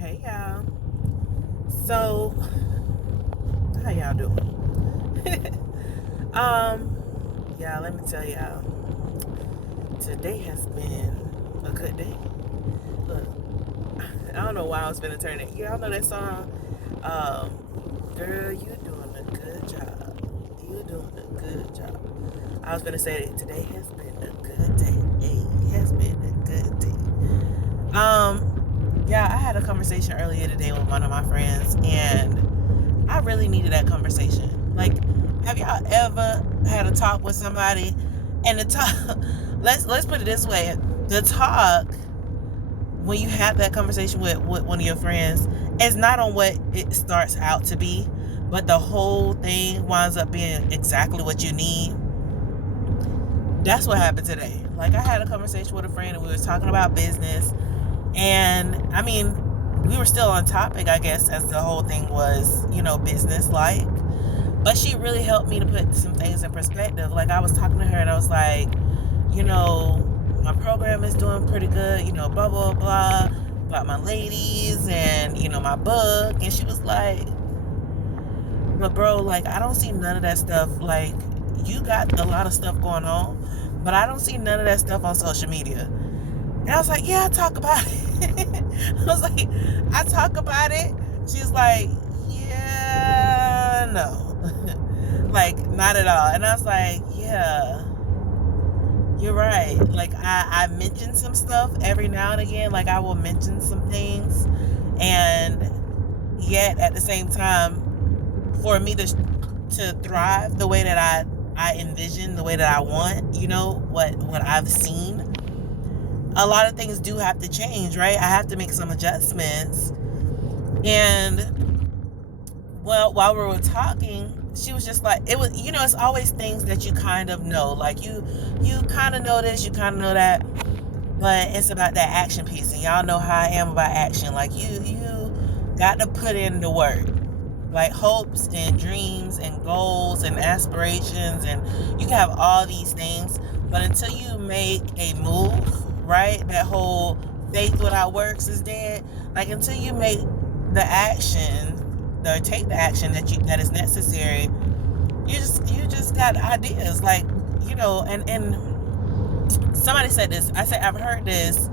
Hey y'all. So, how y'all doing? Yeah, let me tell y'all. Today has been a good day. Look, I don't know why I was gonna turn it. Y'all know that song? Girl, you doing a good job. You doing a good job. I was gonna say that today has been a good day. Hey, it has been a good day. Yeah, I had a conversation earlier today with one of my friends, and I really needed that conversation. Like, have y'all ever had a talk with somebody, and the talk? Let's put it this way: the talk when you have that conversation with one of your friends is not on what it starts out to be, but the whole thing winds up being exactly what you need. That's what happened today. Like, I had a conversation with a friend, and we were talking about business, and I mean, we were still on topic, I guess, as the whole thing was, business like. But she really helped me to put some things in perspective. Like, I was talking to her and I was like, you know, my program is doing pretty good, blah, blah, blah, about my ladies and, my book. And she was like, but bro, like, I don't see none of that stuff. Like, you got a lot of stuff going on, but I don't see none of that stuff on social media. And I was like, yeah, I talk about it. I was like, I talk about it. She's like, yeah, no. Like, not at all. And I was like, yeah, you're right. Like, I mention some stuff every now and again. Like, I will mention some things. And yet, at the same time, for me to thrive the way that I envision, the way that I want, what I've seen, a lot of things do have to change, right? I have to make some adjustments. And well, while we were talking, she was just like, it was, it's always things that you kind of know. Like, you kind of know this, you kind of know that, but it's about that action piece. And y'all know how I am about action. Like, you got to put in the work. Like, hopes and dreams and goals and aspirations, and you can have all these things, but until you make a move, right, that whole faith without works is dead. Like, until you make the action or take the action that is necessary, you just got ideas. Like, and somebody said this. I've heard this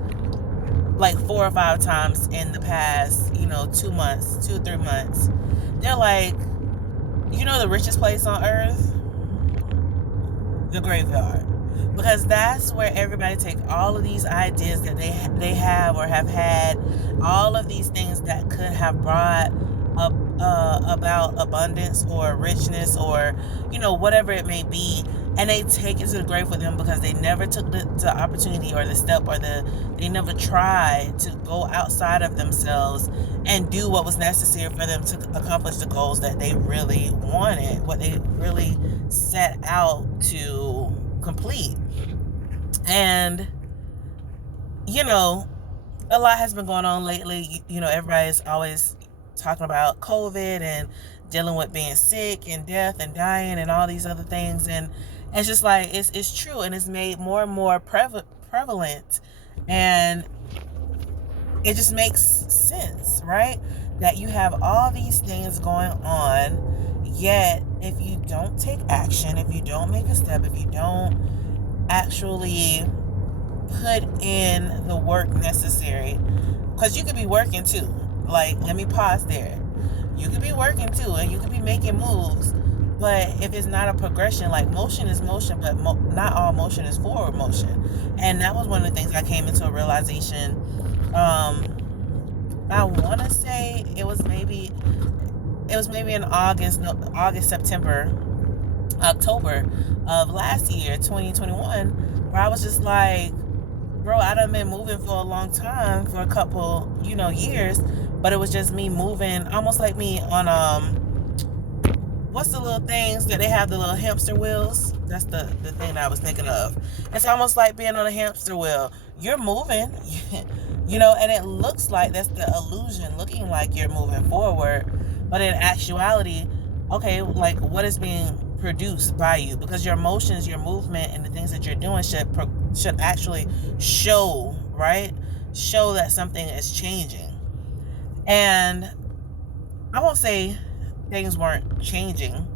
like 4 or 5 times in the past 2 months, 2 or 3 months. They're like, the richest place on earth? The graveyard. Because that's where everybody takes all of these ideas that they have or have had, all of these things that could have brought up about abundance or richness or whatever it may be, and they take it to the grave with them because they never took the opportunity or the step or they never tried to go outside of themselves and do what was necessary for them to accomplish the goals that they really wanted, what they really set out to complete. And a lot has been going on lately. Everybody's always talking about COVID and dealing with being sick and death and dying and all these other things. And it's just like, it's true, and it's made more and more prevalent. And it just makes sense, right? That you have all these things going on, yet if you don't take action, if you don't make a step, if you don't actually put in the work necessary, because you could be working too. Like, let me pause there. You could be working too, and you could be making moves, but if it's not a progression, like, motion is motion, but not all motion is forward motion. And that was one of the things I came into a realization. I want to say it was maybe in August, September, October of last year, 2021, where I was just like, bro, I done been moving for a long time, for a couple, years, but it was just me moving, almost like me on, what's the little things that they have, the little hamster wheels? That's the thing that I was thinking of. It's almost like being on a hamster wheel. You're moving, and it looks like that's the illusion, looking like you're moving forward, but in actuality, okay, like, what is being produced by you? Because your emotions, your movement, and the things that you're doing should actually show, right? Show that something is changing. And I won't say things weren't changing,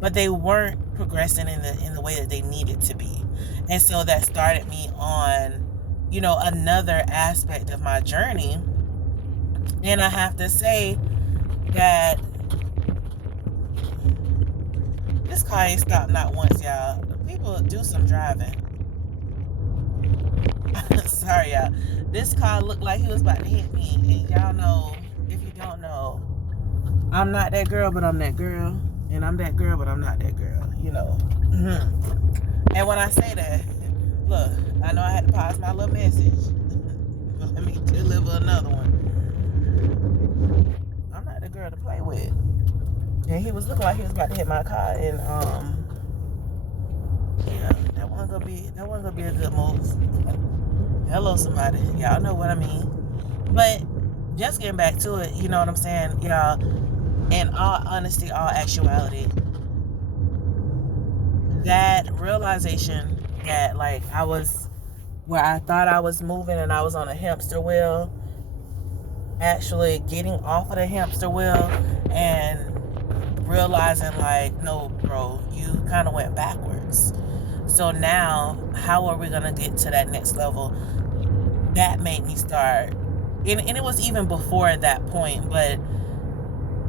but they weren't progressing in the way that they needed to be. And so that started me on, another aspect of my journey. And I have to say that this car ain't stopped not once, y'all. People do some driving. Sorry, y'all. This car looked like he was about to hit me. And y'all know, if you don't know, I'm not that girl, but I'm that girl. And I'm that girl, but I'm not that girl. And when I say that, look, I know I had to pause my little message. But let me deliver another one. I'm not the girl to play with. And he was looking like he was about to hit my car. And yeah, that wasn't gonna be a good move. Hello, somebody. Y'all know what I mean. But just getting back to it, you know what I'm saying, y'all. In all honesty, all actuality, that realization that like I was where I thought I was moving and I was on a hamster wheel, actually getting off of the hamster wheel and realizing like, no, bro, you kind of went backwards. So now, how are we gonna get to that next level? That made me start, and it was even before that point, but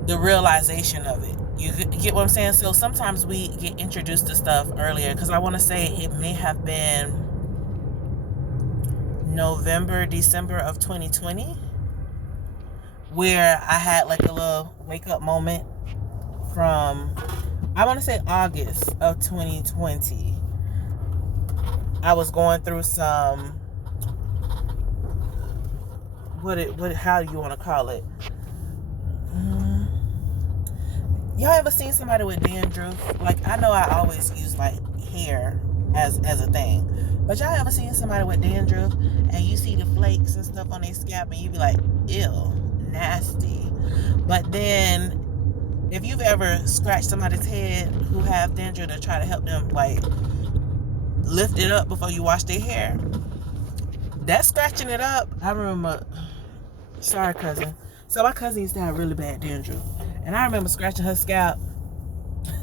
the realization of it. You get what I'm saying? So sometimes we get introduced to stuff earlier, because I want to say it may have been November, December of 2020, where I had like a little wake up moment from, I want to say August of 2020. I was going through some, how do you want to call it? Y'all ever seen somebody with dandruff? Like, I know I always use like hair as a thing, but y'all ever seen somebody with dandruff and you see the flakes and stuff on their scalp and you be like, ew, nasty. But then if you've ever scratched somebody's head who have dandruff to try to help them like lift it up before you wash their hair, that scratching it up, I remember, sorry cousin, so my cousin used to have really bad dandruff, and I remember scratching her scalp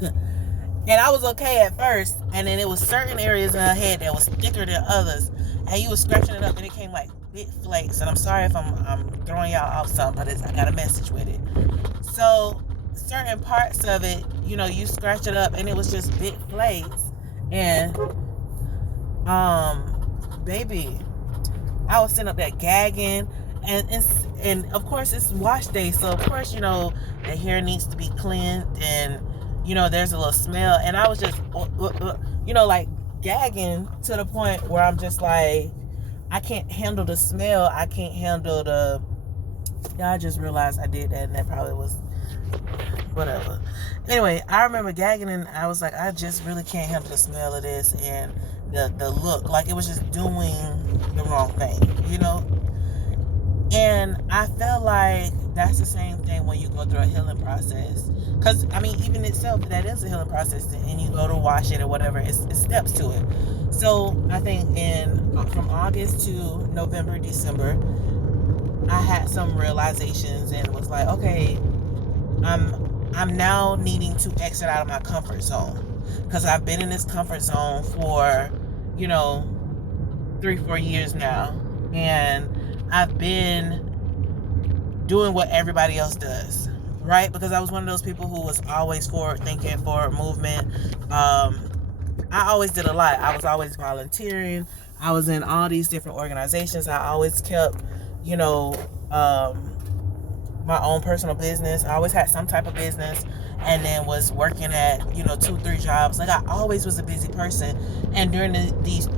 and I was okay at first, and then it was certain areas in her head that was thicker than others, and you was scratching it up and it came like big flakes. And I'm sorry if I'm throwing y'all off something, but I got a message with it. So certain parts of it, you scratch it up and it was just big flakes. And baby, I was sitting up there gagging, and of course it's wash day, so of course the hair needs to be cleansed, and there's a little smell, and I was just like gagging to the point where I'm just like, I can't handle the smell, I can't handle the, I just realized I did that, and that probably was whatever. Anyway, I remember gagging, and I was like, I just really can't handle the smell of this, and the look, like it was just doing the wrong thing, and I feel like that's the same thing when you go through a healing process, because even itself, that is a healing process, and you go to wash it or whatever, it's steps to it. So I think from August to November, December, I had some realizations and was like, okay, I'm now needing to exit out of my comfort zone, because I've been in this comfort zone for 3-4 years now, and I've been doing what everybody else does, right? Because I was one of those people who was always forward thinking, forward movement. I always did a lot. I was always volunteering. I was in all these different organizations. I always kept my own personal business. I always had some type of business, and then was working at 2-3 jobs. Like, I always was a busy person, and during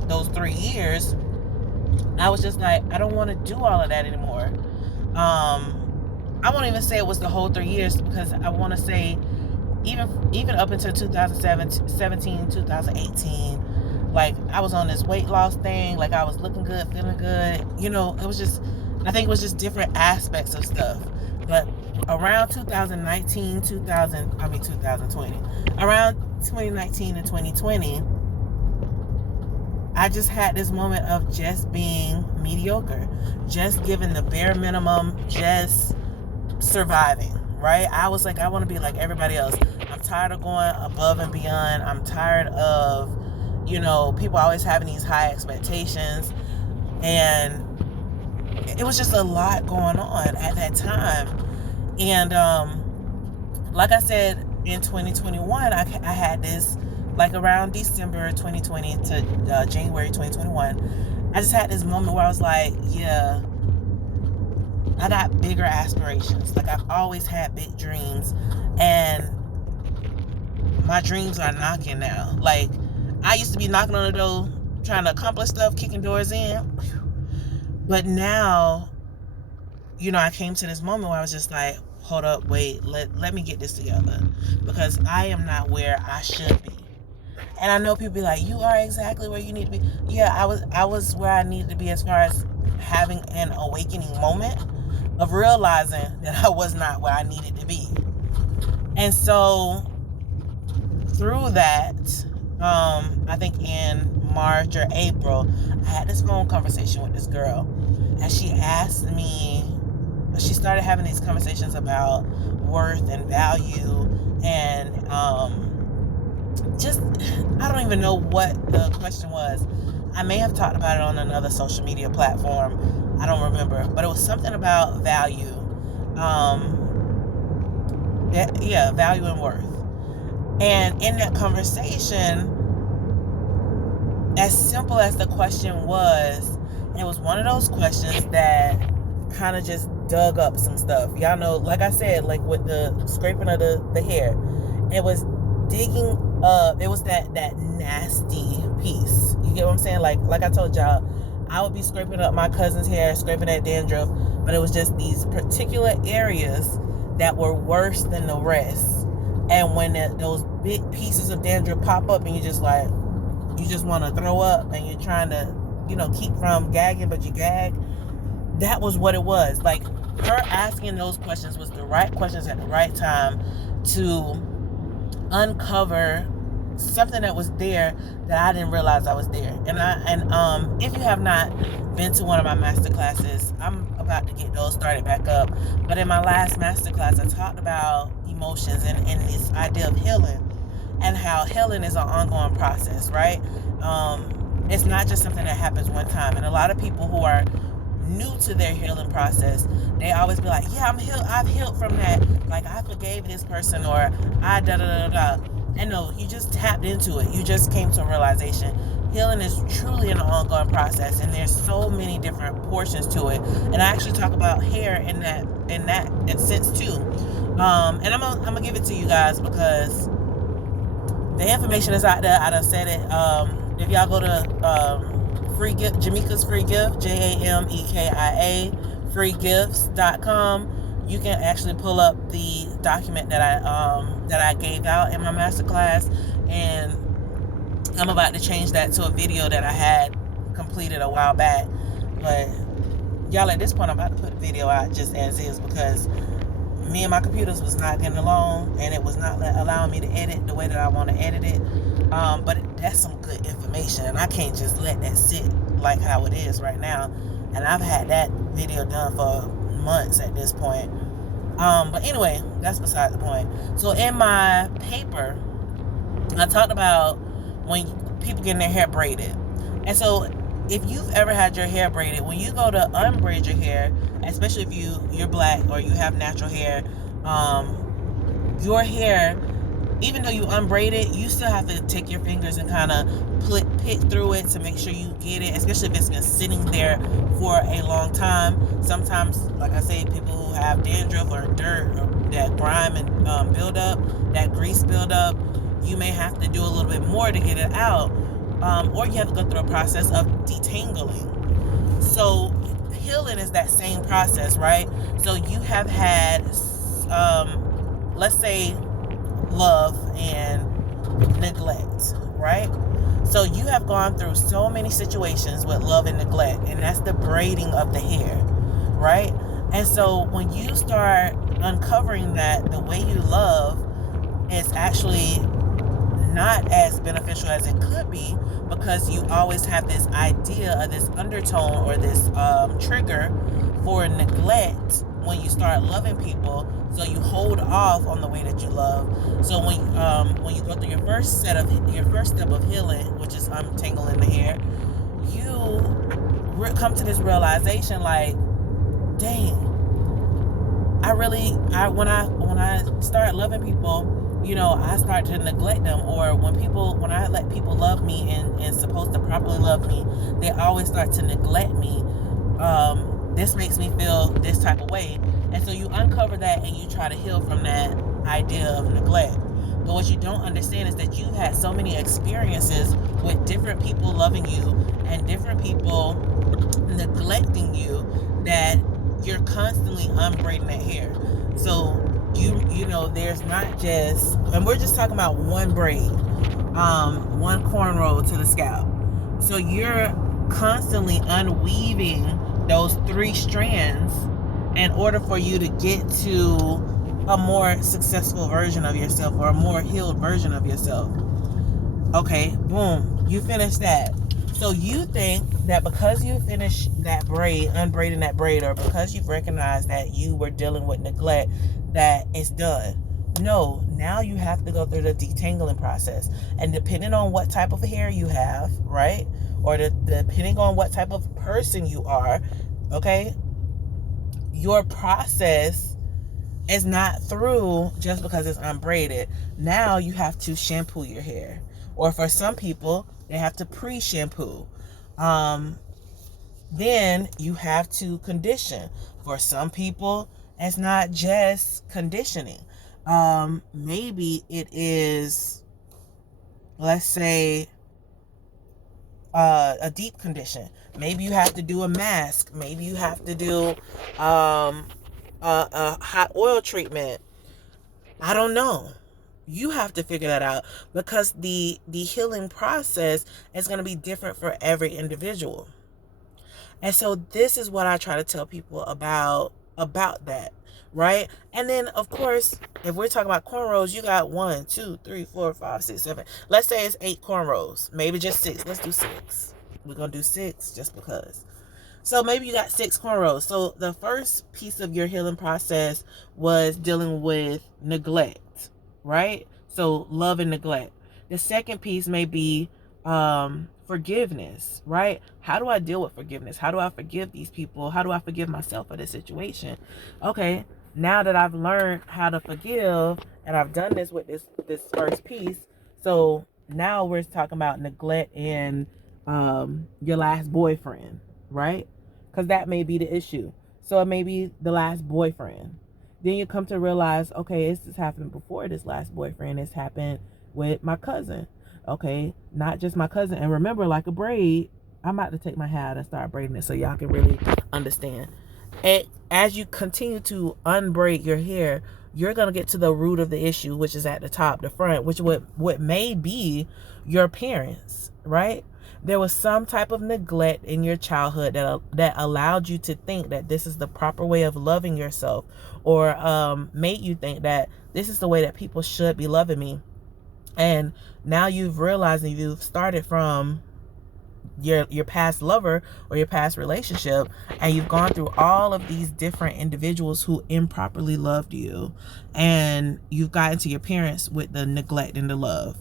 those 3 years, I was just like, I don't want to do all of that anymore. I won't even say it was the whole 3 years, because I want to say even up until 2017, 2018, like I was on this weight loss thing, like I was looking good, feeling good, it was just, I think it was just different aspects of stuff. But around 2020, around 2019 and 2020, I just had this moment of just being mediocre, just giving the bare minimum, just surviving, right? I was like, I want to be like everybody else. I'm tired of going above and beyond. I'm tired of, people always having these high expectations. And it was just a lot going on at that time. And like I said, in 2021, I had this, like around December 2020 to January 2021, I just had this moment where I was like, yeah, I got bigger aspirations. Like, I've always had big dreams, and my dreams are knocking now. Like, I used to be knocking on the door, trying to accomplish stuff, kicking doors in. But now, I came to this moment where I was just like, hold up, wait, let me get this together, because I am not where I should be. And I know people be like, you are exactly where you need to be. Yeah, I was where I needed to be, as far as having an awakening moment of realizing that I was not where I needed to be. And so through that, I think in March or April, I had this phone conversation with this girl, and she asked me, she started having these conversations about worth and value, and I don't even know what the question was. I may have talked about it on another social media platform. I don't remember, but it was something about value. Value and worth. And in that conversation, as simple as the question was, it was one of those questions that kind of just dug up some stuff. Y'all know, like I said, like with the scraping of the hair, it was digging up. It was that nasty piece. You get what I'm saying? Like I told y'all, I would be scraping up my cousin's hair, scraping that dandruff, but it was just these particular areas that were worse than the rest. And when those big pieces of dandruff pop up, and you just want to throw up, and you're trying to, keep from gagging, but you gag. That was what it was. Like, her asking those questions was the right questions at the right time to uncover something that was there that I didn't realize I was there. And if you have not been to one of my master classes, I'm about to get those started back up. But in my last master class, I talked about emotions and this idea of healing, and how healing is an ongoing process, right? It's not just something that happens one time. And a lot of people who are new to their healing process, they always be like, yeah, I've healed from that. Like, I forgave this person, or I da-da-da-da. And no, you just tapped into it. You just came to a realization. Healing is truly an ongoing process, and there's so many different portions to it. And I actually talk about hair in that sense too. And I'm gonna give it to you guys, because the information is out there. I done said it. If y'all go to free gift, Jamekia's Free Gift, JAMEKIA, freegifts.com, you can actually pull up the document that I gave out in my masterclass, and I'm about to change that to a video that I had completed a while back. But y'all, at this point, I'm about to put the video out just as is, because me and my computers was not getting along, and it was not allowing me to edit the way that I want to edit it. But that's some good information, and I can't just let that sit like how it is right now. And I've had that video done for months at this point. But anyway, that's beside the point. So in my paper, I talked about when people getting their hair braided. And so if you've ever had your hair braided, when you go to unbraid your hair, especially if you're black or you have natural hair, your hair, even though you unbraid it, you still have to take your fingers and kind of pick through it to make sure you get it, especially if it's been sitting there for a long time. Sometimes, like I say, people who have dandruff or dirt or that grime and build up, that grease build up, you may have to do a little bit more to get it out, or you have to go through a process of detangling. So healing is that same process, right? So you have had, let's say, love and neglect, right? So you have gone through so many situations with love and neglect, and that's the braiding of the hair, right? And so when you start uncovering that the way you love is actually not as beneficial as it could be, because you always have this idea of this undertone or this trigger for neglect, when you start loving people, so you hold off on the way that you love. So when you go through your first step of healing, which is untangling the hair, you come to this realization like, dang, when I start loving people, I start to neglect them. Or when I let people love me and supposed to properly love me, they always start to neglect me. This makes me feel this type of way. And so you uncover that and you try to heal from that idea of neglect. But what you don't understand is that you've had so many experiences with different people loving you and different people neglecting you that you're constantly unbraiding that hair. So there's not just, and we're just talking about one braid, one cornrow to the scalp. So you're constantly unweaving those 3 strands in order for you to get to a more successful version of yourself, or a more healed version of yourself. Okay, boom, you finished that. So you think that because you finished that braid, unbraiding that braid, or because you've recognized that you were dealing with neglect, that it's done. No, now you have to go through the detangling process. And depending on what type of hair you have, right? Or depending on what type of person you are, okay, your process is not through just because it's unbraided. Now you have to shampoo your hair. Or for some people, they have to pre-shampoo. Then you have to condition. For some people, it's not just conditioning. Maybe it is, let's say, a deep condition. Maybe you have to do a mask. Maybe you have to do a hot oil treatment. I don't know. You have to figure that out, because the healing process is going to be different for every individual. And so this is what I try to tell people about that, right? And then, of course, if we're talking about cornrows, you got 1, 2, 3, 4, 5, 6, 7. Let's say it's 8 cornrows. Maybe just 6. Let's do 6. We're going to do 6 just because. So maybe you got 6 cornrows. So the first piece of your healing process was dealing with neglect, right? So love and neglect. The second piece may be forgiveness, right? How do I deal with forgiveness? How do I forgive these people? How do I forgive myself for this situation? Okay, now that I've learned how to forgive and I've done this with this first piece, so now we're talking about neglect and your last boyfriend, right? Because that may be the issue. So it may be the last boyfriend. Then you come to realize, okay, this has happened before this last boyfriend. It's happened with my cousin. Okay, not just my cousin. And remember, like a braid, I'm about to take my hair out and start braiding it so y'all can really understand. And as you continue to unbraid your hair, you're going to get to the root of the issue, which is at the top, the front, which what may be your parents, right? There was some type of neglect in your childhood that allowed you to think that this is the proper way of loving yourself, or made you think that this is the way that people should be loving me. And now you've realized, and you've started from your past lover or your past relationship, and you've gone through all of these different individuals who improperly loved you, and you've gotten to your parents with the neglect and the love.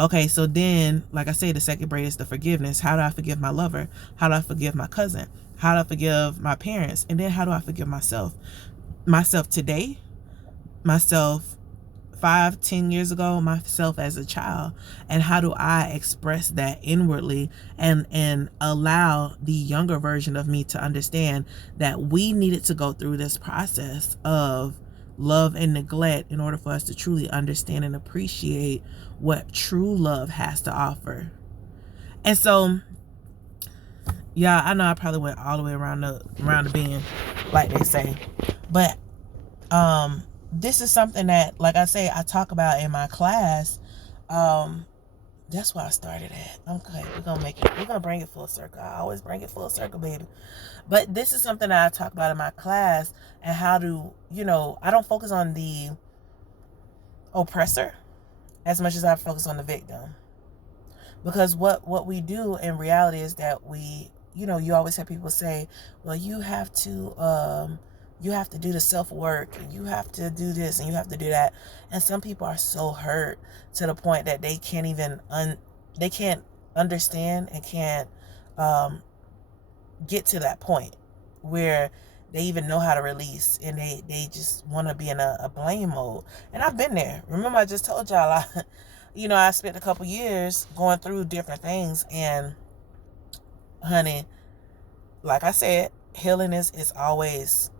Okay, so then, like I said, the second braid is the forgiveness. How do I forgive my lover? How do I forgive my cousin? How do I forgive my parents? And then how do I forgive myself? Myself today, myself 5-10 years ago, myself as a child. And how do I express that inwardly and allow the younger version of me to understand that we needed to go through this process of love and neglect in order for us to truly understand and appreciate what true love has to offer. And so, yeah, I know I probably went all the way around the bend, like they say, but this is something that, like I say, I talk about in my class. That's why I started at. Okay, we're gonna bring it full circle. I always bring it full circle, baby. But this is something that I talk about in my class, and how to, I don't focus on the oppressor as much as I focus on the victim. Because what we do in reality is that we, you always have people say, well, you have to you have to do the self-work, and you have to do this, and you have to do that. And some people are so hurt to the point that they can't even they can't understand and can't get to that point where they even know how to release, and they just want to be in a blame mode. And I've been there. Remember, I just told y'all, I spent a couple years going through different things, and honey, like I said, healing is always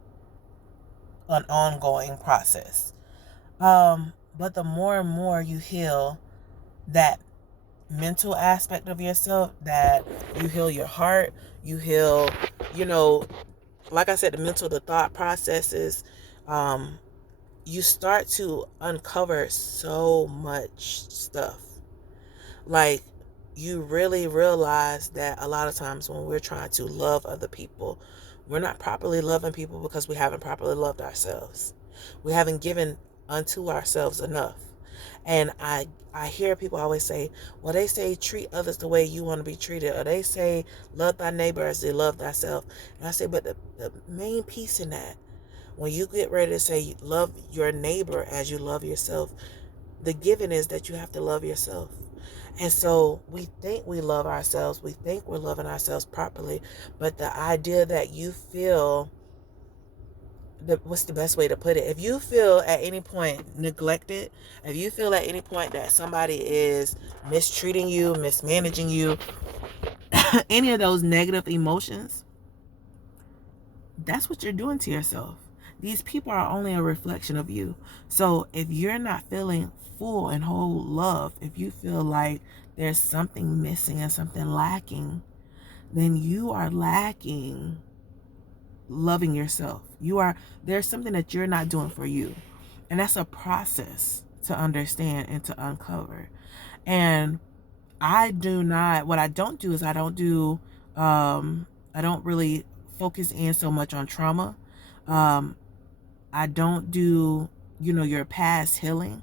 an ongoing process. But the more and more you heal that mental aspect of yourself, that you heal your heart, you heal, like I said, the thought processes, you start to uncover so much stuff. Like, you really realize that a lot of times when we're trying to love other people, we're not properly loving people because we haven't properly loved ourselves. We haven't given unto ourselves enough. And I hear people always say, well, they say treat others the way you want to be treated, or they say love thy neighbor as they love thyself. And I say, but the main piece in that, when you get ready to say love your neighbor as you love yourself, the given is that you have to love yourself. And so we think we love ourselves, we think we're loving ourselves properly, but the idea that you feel, what's the best way to put it? If you feel at any point neglected, if you feel at any point that somebody is mistreating you, mismanaging you, any of those negative emotions, that's what you're doing to yourself. These people are only a reflection of you. So if you're not feeling full and whole love, if you feel like there's something missing and something lacking, then you are lacking loving yourself. There's something that you're not doing for you. And that's a process to understand and to uncover. And what I don't do is I don't really focus in so much on trauma. I don't do, your past healing.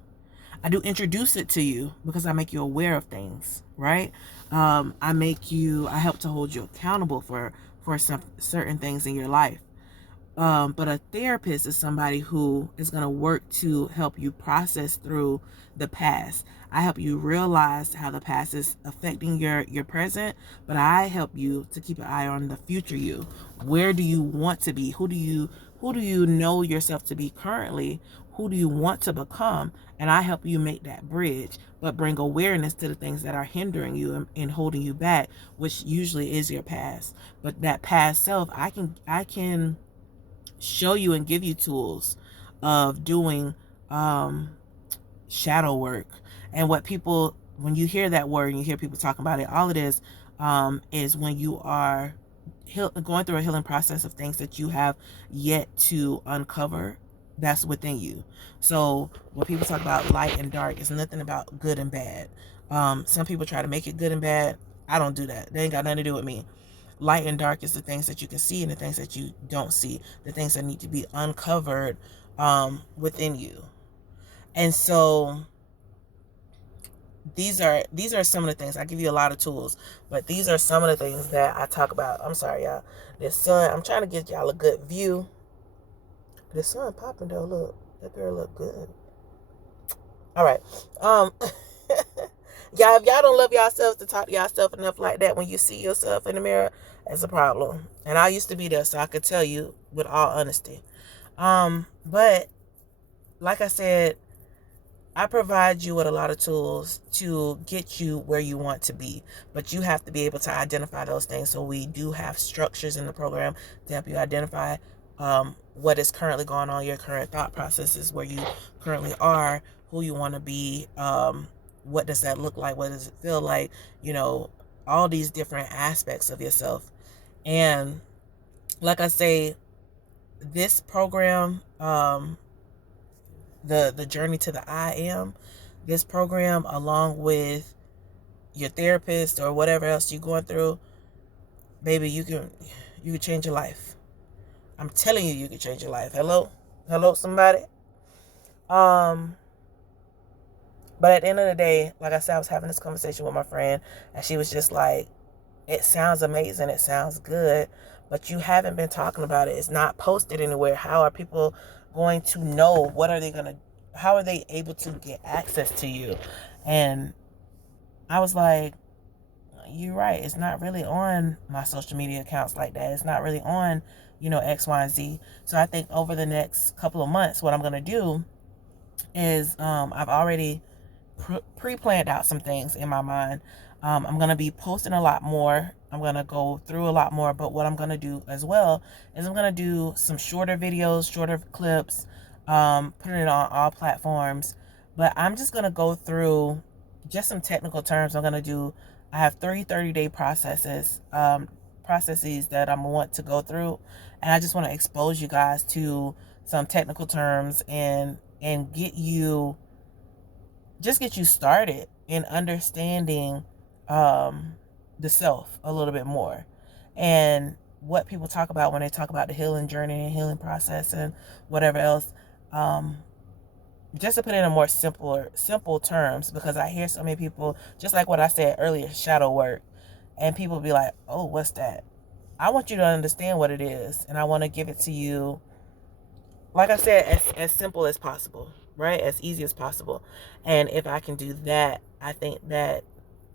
I do introduce it to you because I make you aware of things, right? I help to hold you accountable for some certain things in your life. But a therapist is somebody who is going to work to help you process through the past. I help you realize how the past is affecting your present, but I help you to keep an eye on the future you. Where do you want to be? Who do you know yourself to be currently? Who do you want to become? And I help you make that bridge, but bring awareness to the things that are hindering you and holding you back, which usually is your past. But that past self, I can show you and give you tools of doing shadow work. And when you hear that word and you hear people talking about it, all it is when you are going through a healing process of things that you have yet to uncover that's within you. So when people talk about light and dark, it's nothing about good and bad. Some people try to make it good and bad. I don't do that. They ain't got nothing to do with me. Light and dark is the things that you can see and the things that you don't see, the things that need to be uncovered within you. And so these are some of the things. I give you a lot of tools, but these are some of the things that I talk about. I'm sorry, y'all. This sun, I'm trying to get y'all a good view. The sun popping though. Look, that girl look good. All right. Y'all, if y'all don't love yourselves to talk to yourself enough like that when you see yourself in the mirror, that's a problem. And I used to be there, so I could tell you with all honesty. But like I said, I provide you with a lot of tools to get you where you want to be, but you have to be able to identify those things. So we do have structures in the program to help you identify what is currently going on, your current thought processes, where you currently are, who you want to be, what does that look like, what does it feel like, all these different aspects of yourself. And like I say, this program, the journey to the I am, this program, along with your therapist or whatever else you're going through, baby, you can change your life. I'm telling you, you can change your life. Hello somebody. But at the end of the day, like I said, I was having this conversation with my friend, and she was just like, it sounds amazing, it sounds good, but you haven't been talking about it. It's not posted anywhere. How are people going to know? How are they able to get access to you? And I was like, you're right. It's not really on my social media accounts like that. It's not really on, X, Y, and Z. So I think over the next couple of months, what I'm going to do is I've already pre-planned out some things in my mind. I'm going to be posting a lot more. I'm going to go through a lot more. But what I'm going to do as well is I'm going to do some shorter videos, shorter clips, putting it on all platforms. But I'm just going to go through just some technical terms. I have 30-day processes that I'm want to go through. And I just want to expose you guys to some technical terms and get you started in understanding the self a little bit more, and what people talk about when they talk about the healing journey and healing process and whatever else, just to put it in a more simple terms, because I hear so many people, just like what I said earlier, shadow work, and people be like, oh, what's that? I want you to understand what it is, and I want to give it to you, like I said, as simple as possible, right? As easy as possible. And if I can do that, I think that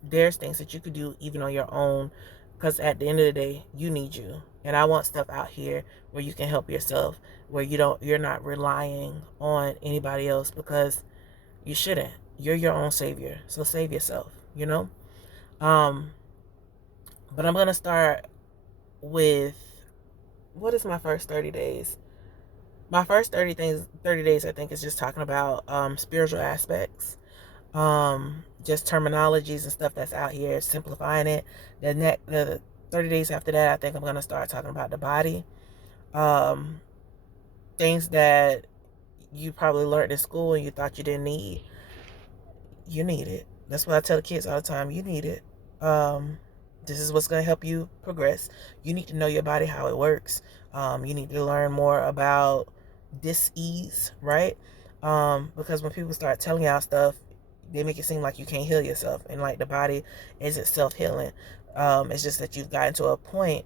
there's things that you could do even on your own, because at the end of the day, you need you. And I want stuff out here where you can help yourself, where you're not relying on anybody else, because you shouldn't. You're your own savior. So save yourself, But I'm going to start with, what is my first 30 days? My first 30 days, I think, is just talking about spiritual aspects, just terminologies and stuff that's out here, simplifying it. The 30 days after that, I think I'm going to start talking about the body, things that you probably learned in school and you thought you didn't need. You need it. That's what I tell the kids all the time. You need it. This is what's going to help you progress. You need to know your body, how it works. You need to learn more about dis-ease, right? Because when people start telling y'all stuff, they make it seem like you can't heal yourself, and like the body isn't self-healing. It's just that you've gotten to a point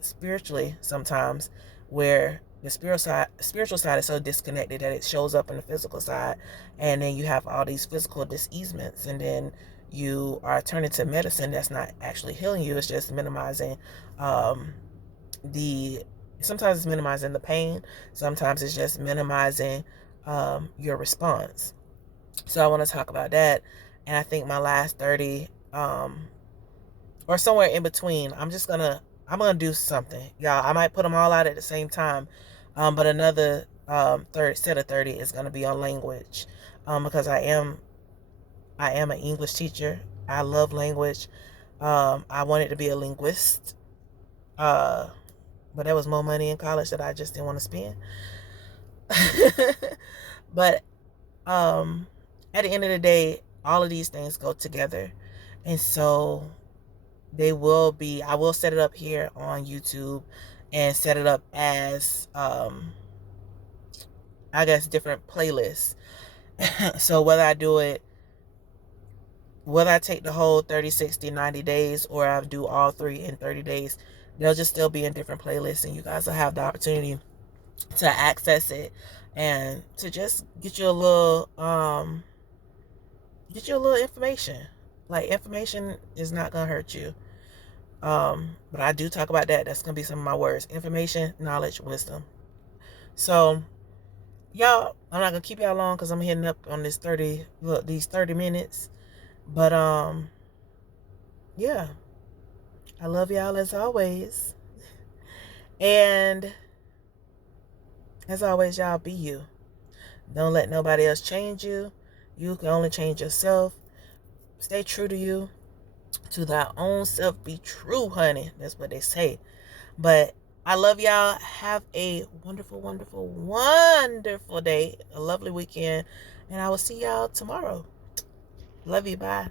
spiritually sometimes where the spiritual side is so disconnected that it shows up in the physical side, and then you have all these physical diseasements, and then you are turning to medicine that's not actually healing you. It's just minimizing sometimes it's minimizing the pain, sometimes it's just minimizing your response. So I want to talk about that. And I think my last 30 or somewhere in between, I'm gonna do something, y'all. I might put them all out at the same time, but another third set of 30 is gonna be on language, because I am an English teacher. I love language. I wanted to be a linguist, but there was more money in college that I just didn't want to spend. But at the end of the day, all of these things go together. And so I will set it up here on YouTube and set it up as, I guess, different playlists. So whether I take the whole 30, 60, 90 days, or I do all three in 30 days, they'll just still be in different playlists, and you guys will have the opportunity to access it and to just get you a little information. Like, information is not gonna hurt you, but I do talk about that. That's gonna be some of my words: information, knowledge, wisdom. So y'all, I'm not gonna keep y'all long because I'm hitting up on these 30 minutes, but yeah, I love y'all as always. And as always, y'all, be you. Don't let nobody else change you. You can only change yourself. Stay true to you. To thy own self be true, honey. That's what they say. But I love y'all. Have a wonderful, wonderful, wonderful day. A lovely weekend. And I will see y'all tomorrow. Love you. Bye.